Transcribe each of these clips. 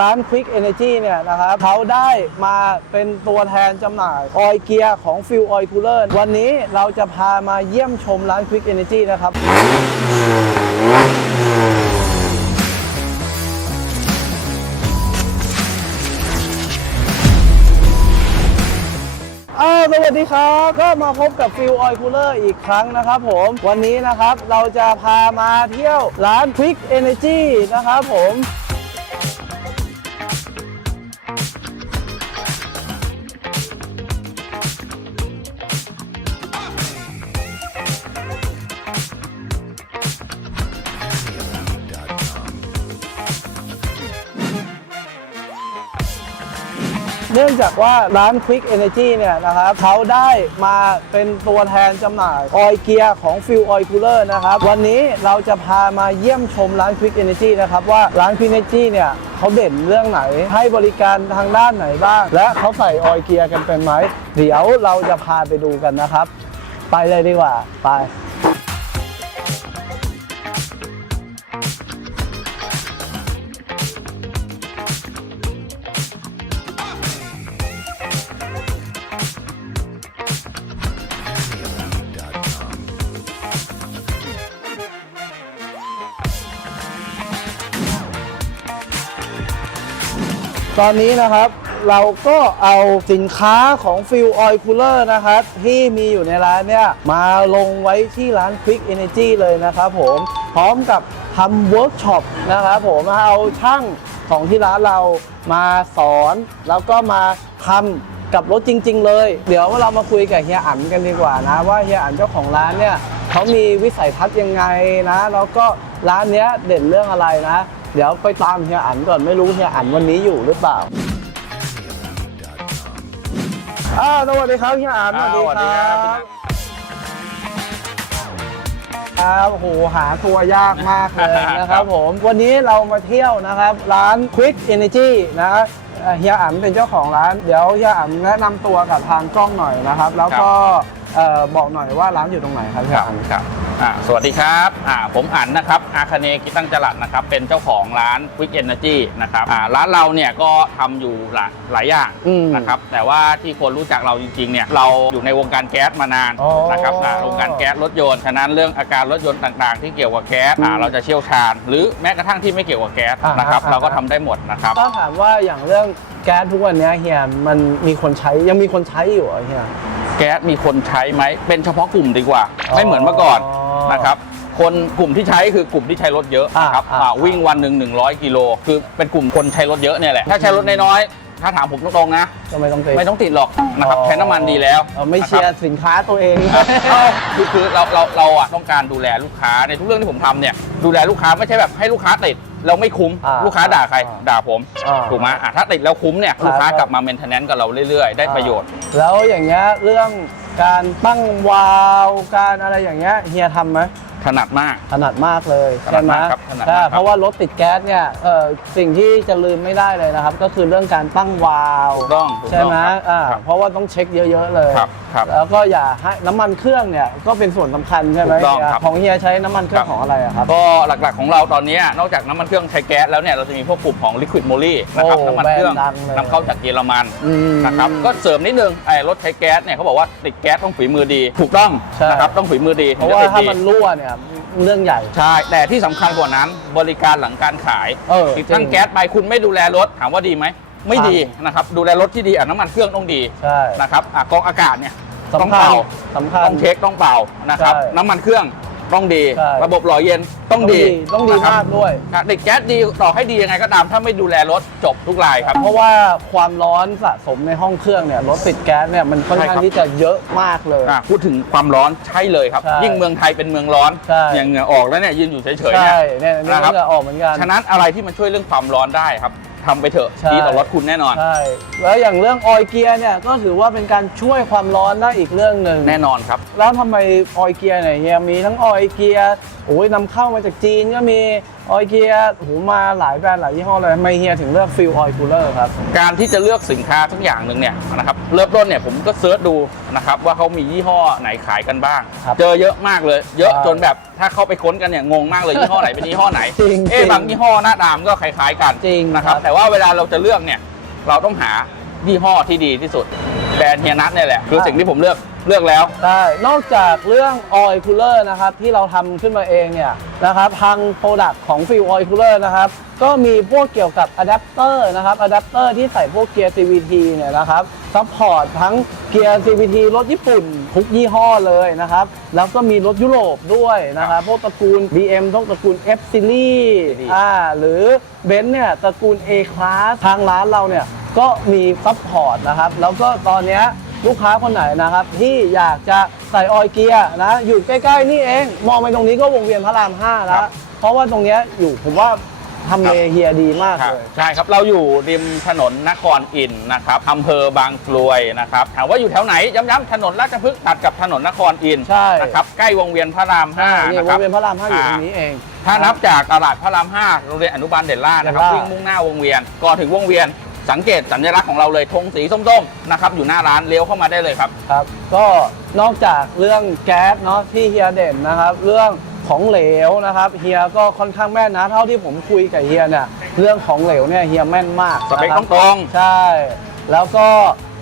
ร้าน Quick Energy เนี่ยนะครับเขาได้มาเป็นตัวแทนจำหน่าย ออยเกียร์ของ f u e l Oil Cooler วันนี้เราจะพามาเยี่ยมชมร้าน Quick Energy นะครับ อ้าวสวัสดีครับ ก็มาพบกับฟิลออยคูลเลอร์อีกครั้งนะครับผม วันนี้นะครับเราจะพามาเที่ยวร้าน Quick Energy นะครับผม เนื่องจากว่าร้าน Quick Energy เนี่ยนะครับเขาได้มาเป็นตัวแทนจำหน่ายออยเกียร์ของ f u e l Oil Cooler นะครับ วันนี้เราจะพามาเยี่ยมชมร้าน Quick Energy นะครับ ว่าร้าน Quick Energy เนี่ยเขาเด่นเรื่องไหน ให้บริการทางด้านไหนบ้าง และเขาใส่ออยเกียร์กันเป็นไหม เดี๋ยวเราจะพาไปดูกันนะครับ ไปเลยดีกว่า ไป ตอนนี้นะครับเราก็เอาสินค้าของ f u e l Oil Cooler นะครับที่มีอยู่ในร้านเนี่ย มาลงไว้ที่ร้าน Quick Energy เลยนะครับผมพร้อมกับทำเวิร์กช็อปนะครับผมเอาช่างของที่ร้านเรามาสอน แล้วก็มาทำกับรถจริง ๆ เลย เดี๋ยวเรามาคุยกับเฮียอั๋นกันดีกว่านะว่าเฮียอั๋นเจ้าของร้านเนี่ยเขามีวิสัยทัศน์ยังไงนะ แล้วก็ร้านเนี้ยเด่นเรื่องอะไรนะ เดี๋ยวไปตามเฮียอั๋นก่อนไม่รู้เฮียอั๋นวันนี้อยู่หรือเปล่าอ้าวสวัสดีครับเฮียอั๋นอ้าวสวัสดีครับครับโอ้โหหาตัวยากมากเลยนะครับผมวันนี้เรามาเที่ยวนะครับ ร้าน Quick Energy นะเอ่อเฮียอั๋นเป็นเจ้าของร้าน เดี๋ยวเฮียอั๋นแนะนำตัวกับทางกล้องหน่อยนะครับ แล้วก็เอ่อบอกหน่อยว่าร้านอยู่ตรงไหนครับเฮีคยรับอั๋นครับ อ่าสวัสดีครับอ่าผมอั๋นนะครับอาคเนกิตั้งจรัสนะครับเป็นเจ้าของร้าน Quick Energy นะครับอ่าร้านเราเนี่ยก็ทำอยู่หลายหลายอย่างอืมนะครับแต่ว่าที่คนรู้จักเราจริงๆเนี่ยเราอยู่ในวงการแก๊สมานานอ๋อนะครับอ่าวงการแก๊สรถยนต์ฉะนั้นเรื่องอาการรถยนต์ต่างๆ ที่เกี่ยวกับแก๊สอ่าอืมเราจะเชี่ยวชาญ หรือแม้กระทั่งที่ไม่เกี่ยวกับแก๊สอ่าฮะนะครับอ่าฮะ เราก็ทำได้หมดนะครับก็ถามว่าอย่างเรื่องแก๊สทุกวันเนี้ยเฮียมันมีคนใช้ยังมีคนใช้อยู่เหรอเฮีย แก๊สมีคนใช้ไหม เป็นเฉพาะกลุ่มดีกว่า อ๋อไม่เหมือนเมื่อก่อน นะครับคนกลุ่มที่ใช้คือกลุ่มที่ใช้รถเยอะนะครับอ่าอ่าอ่าวิ่งวันหนึ่ง100 กิโล คือเป็นกลุ่มคนใช้รถเยอะเนี่ยแหละ ถ้าใช้รถน้อยๆ ถ้าถามผมตรงๆนะ ก็ไม่ต้องติด ไม่ต้องติดหรอกนะครับอ๋อใช้น้ำมันดีแล้วเออไม่เชียนะครับร์สินค้าตัวเองเอ้าคือคือเราเราเราอะต้องการดูแลลูกค้าในทุกเรื่องที่ผมทำเนี่ยดูแลลูกค้าไม่ใช่แบบให้ลูกค้าติด เราไม่คุ้มอ่าลูกค้าด่าใครอ่าด่าผมอ่าถูกไหมอะถ้าติดแล้วคุ้มเนี่ยครับ ลูกค้ากลับมาเมนเทนแนนซ์กับเราเรื่อยๆ ได้ประโยชน์ แล้วอย่างเงี้ยเรื่องการตั้งวาล์วการอะไรอย่างเงี้ยเฮียทำไหม ถนัดมาก ถนัดมากเลยถนัใช่ดไหมมากครับถนัดมากใช่ครับ เพราะว่ารถติดแก๊สเนี่ยเอ่อสิ่งที่จะลืมไม่ได้เลยนะครับ ก็คือเรื่องการตั้งวาล์วถูกต้องถูกใช่ต้องไหมครับอ่าครับ เพราะว่าต้องเช็คเยอะ ๆ เลย ครับครับ แล้วก็อย่าให้น้ำมันเครื่องเนี่ยก็เป็นส่วนสำคัญใช่ไหมถูกต้องเฮียครับของเฮียใช้น้ำมันเครื่อครังบ ของอะไรอะครับ ก็หลักๆของเราตอนนี้นอกจากน้ำมันเครื่องใช้แก๊สแล้วเนี่ยเราจะมีพวกกลุ่มของ Liquid m o l y นะครับโอ้น้ำมันเครื่องแบรนด์ดังเลย นำเข้าจากเยอรมันอืม นะครับก็เสริมนิดนึงไอ้รถใช้แก๊สเนี่ยเขาบอกว่าติดแก๊สต้องฝีมือดี ถูกต้องใช่ นะครับต้องฝีมือดีเพราะว่าถึงจถ้าติดมันดีรั่วเนี่ย เรื่องใหญ่ ใช่ แต่ที่สำคัญกว่านั้นบริการหลังการขายเออติดตั้งจริงแก๊สไปคุณไม่ดูแลรถถามว่าดีไหม ไม่ดีใช่นะครับ ดูแลรถที่ดีอะน้ำมันเครื่องต้องดีใช่ นะครับอะกรองอากาศเนี่ยต้องสำคัญเป่าสำคัญ ต้องเช็คต้องเป่านะครับ ใช่ น้ำมันเครื่อง ต้องดี ใช่ ระบบหล่อเย็นต้องดีต้องดีนะครับมากด้วยอะติดแก๊สดีต่อให้ดียังไงก็ตามถ้าไม่ดูแลรถจบทุกรายครับ เพราะว่าความร้อนสะสมในห้องเครื่องเนี่ยรถติดแก๊สเนี่ยมันค่อนใช่ข้างครับ ที่จะเยอะมากเลย อะพูดถึงความร้อนใช่เลยครับ ใช่ยิ่งเมืองไทยเป็นเมืองร้อนใช่ อย่างเหงื่อออกแล้วเนี่ยยืนอยู่เฉยๆใช่เนี่ยเนี่ยนี่นะครับ ก็จะออกเหมือนกัน ฉะนั้นอะไรที่มันช่วยเรื่องความร้อนได้ครับ ทำไปเถอะใช่ ดีต่อรถคุณแน่นอน ใช่ แล้วอย่างเรื่องออยเกียร์เนี่ยก็ถือว่าเป็นการช่วยความร้อนได้อีกเรื่องหนึ่งแน่นอนครับ แล้วทำไมออยเกียร์เนี่ยเฮียมีทั้งออยเกียร์โอ้ยนำเข้ามาจากจีนก็มีออยเกียร์หูมาหลายแบรนด์หลายยี่ห้อเลยทำไม่เฮียถึงเลือกฟิลออยคูลเลอร์ครับ การที่จะเลือกสินค้าสักอย่างหนึ่งเนี่ยนะครับเริ่มต้นเนี่ยผมก็เซิร์ชดูนะครับว่าเขามียี่ห้อไหนขายกันบ้าง ครับเจอเยอะมากเลย เยอะใช่จนแบบถ้าเข้าไปค้นกันเนี่ยงงมากเลยยี่ห้อไหนเป็นยี่ห้อไหนจริงเอ๊ะจริงบางยี่ห้อหน้าตามก็คล้ายๆกันจริงนะครับ ครับ แต่ว่าว่าเวลาเราจะเลือกเนี่ยเราต้องหา ยี่ห้อที่ดีที่สุด แบรนด์เฮียนัทเนี่ยแหละ คือสิ่งที่ผมเลือกเลือกแล้ว ใช่นอกจากเรื่องออยคูลเลอร์นะครับที่เราทำขึ้นมาเองเนี่ยนะครับทางโปรดักต์ของฟิลออยคูลเลอร์นะครับก็มีพวกเกี่ยวกับอะแดปเตอร์นะครับอะแดปเตอร์ที่ใส่พวกเกียร์ CVT เนี่ยนะครับซัพพอร์ตทั้งเกียร์ CVT รถญี่ปุ่น ทุกยี่ห้อเลยนะครับ แล้วก็มีรถยุโรปด้วยนะครับ พวกตระกูล BM พวกตระกูล F Series อ่าหรือเบนซ์เนี่ยตระกูล A Class ทางร้านเราเนี่ย ก็มีซัพพอร์ตนะครับ แล้วก็ตอนเนี้ยลูกค้าคนไหนนะครับ ที่อยากจะใส่ออยเกียร์นะ อยู่ใกล้ๆนี่เอง มองไปตรงนี้ก็วงเวียนพระราม5แล้ครัวบเพราะว่าตรงเนี้ยอยู่ผมว่าทำเลเฮียดีมากครับเลยใช่ครับเราอยู่ริมถนนนครอินทร์นะครับอำเภอบางกลวยนะครับถามว่าอยู่แถวไหนย้ำๆถนนราชพฤกษ์ตัดกับถนนนครอินทร์ใช่นะครับใกล้วงเวียนพระรามห้านี่นะวครังบเวียนพระราม5อยู่ตรงนี้เอง ถ้านับจากตลาดพระราม5โรงเรียนอนุบาลเด่นล่านะครับเด่นล่าวิ่งมุ่งหน้าวงเวียนก่อนถึงวงเวียน สังเกตสัญลักษณ์ของเราเลยธงสีส้มๆนะครับอยู่หน้าร้านเลี้ยวเข้ามาได้เลยครับ ครับ ก็นอกจากเรื่องแก๊สเนาะที่เฮียเด่นนะครับ เรื่องของเหลวนะครับเฮียก็ค่อนข้างแม่นนะ เท่าที่ผมคุยกับเฮียเนี่ยเรื่องของเหลวเนี่ยเฮียแม่นมากสเปคนะคต้รัอบงตรงใช่ แล้วก็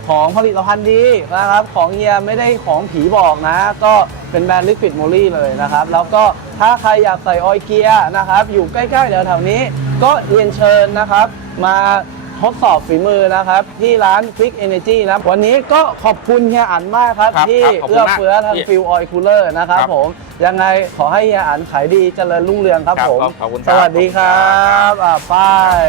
ของผลิตภัณฑ์ดีนะครับ ของเฮียไม่ได้ของผีบอกนะ ก็เป็นแบรนด์ลิควิดโมลี่เลยนะครับ แล้วก็ถ้าใครอยากใส่ออยเกียร์นะครับ อยู่ใกล้ๆแถวๆนี้ ก็เรียนเชิญนะครับ มา ทดสอบฝีมือนะครับ ที่ร้าน Quick Energy นะวันนี้ก็ขอบคุณเฮียอันมากครับ ครับที่ครับขอบคุณเอื้อมากเฟื้อทางที่ฟิลออยคูลเลอร์นะครับครับผมยังไงขอให้เฮียอันขายดีเจริญรุ่งเรืองครับครับผม ขอบคุณครับสวัสดีครับขอบคุณครับอ่าป้าย